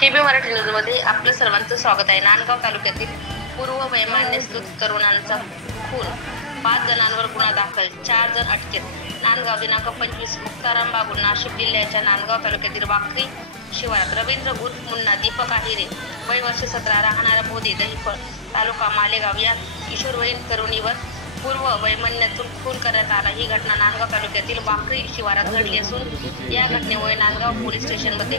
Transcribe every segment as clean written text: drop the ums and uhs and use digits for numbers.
KB Marathi न्यूजमध्ये आपलं सर्वांचं स्वागत आहे। नांदगाव तालुक्यातील पूर्व वैमनस्यकृत तरुणांचा खून, 5 जणांवर गुन्हा दाखल, 4 जण अटकेत। नांदगाव दिनांक 25 मुक्ताराम बागुल, नाशिक जिल्ह्याच्या नांदगाव तालुक्यातील वाखरी शिवारात रवींद्र उर्फ मुन्ना दीपक आहिरे, वय वर्ष 17, राहणारा बोधे दहिफळ, तालुका मालेगाव या किशोरवयीन तरुणीवर पूर्व वैमनस्यातून खून करण्यात आला। ही घटना नांदगाव तालुक्यातील वाखरी शिवारात घडली असून या घटनेमुळे नांदगाव पोलीस स्टेशनमध्ये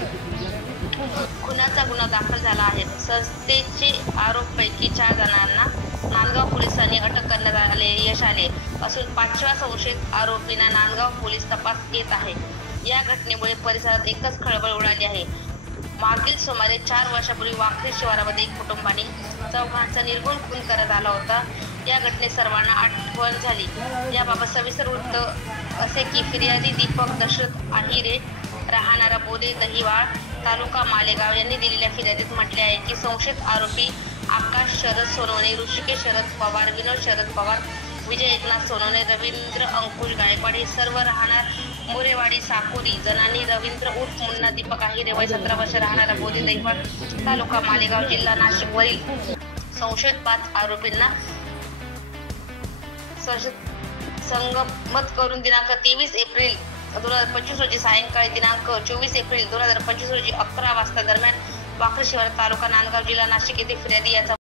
खुनाचा गुन्हा दाखल झाला आहे। संस्थेचे आरोपपैकी 4 जणांना नांदगाव पोलिसांनी अटक करण्यात यश आले असून 5व्या संशयित आरोपींना नांदगाव पोलीस तपास येत आहे। या घटनेमुळे परिसरात एकच खळबळ उडाली आहे। मागील सुमारे 4 वर्षापूर्वी वाखरी शिवारामध्ये एक कुटुंबाने चौघांचा निर्घृण खून करण्यात आला होता। या घटनेत सर्वांना आठवण झाली। याबाबत सविस्तर वृत्त असे की फिर्यादी दीपक दशरथ आहिरे, राहणारा बोधे दहिवाळ, तालुका मालेगाव यांनी दिलेल्या फिर्यादीत म्हटले आहे की संशयित आरोपी आकाश शरद सोनवणे, ऋषिकेश शरद पवार, विनोद शरद पवार, विजय एकनाथ सोनवणे, रवींद्र अंकुश गायकवाड हे सर्व राहणार मोरेवाडी साकोरी जणांनी रवींद्र उर्फ मुन्ना दीपक आहिरे, वय 17 वर्ष, राहणारा बोधे दहिवाळ, तालुका मालेगाव, जिल्हा नाशिक वरील संशयित 5 आरोपींना संगमत करून दिनांक 23 एप्रिल 2025 रोजी सायंकाळी दिनांक 24 एप्रिल 2025 रोजी 11 वाजता दरम्यान वाखरी शिवार, तालुका नांदगाव, जिल्हा नाशिक येथे फिर्यादी याचा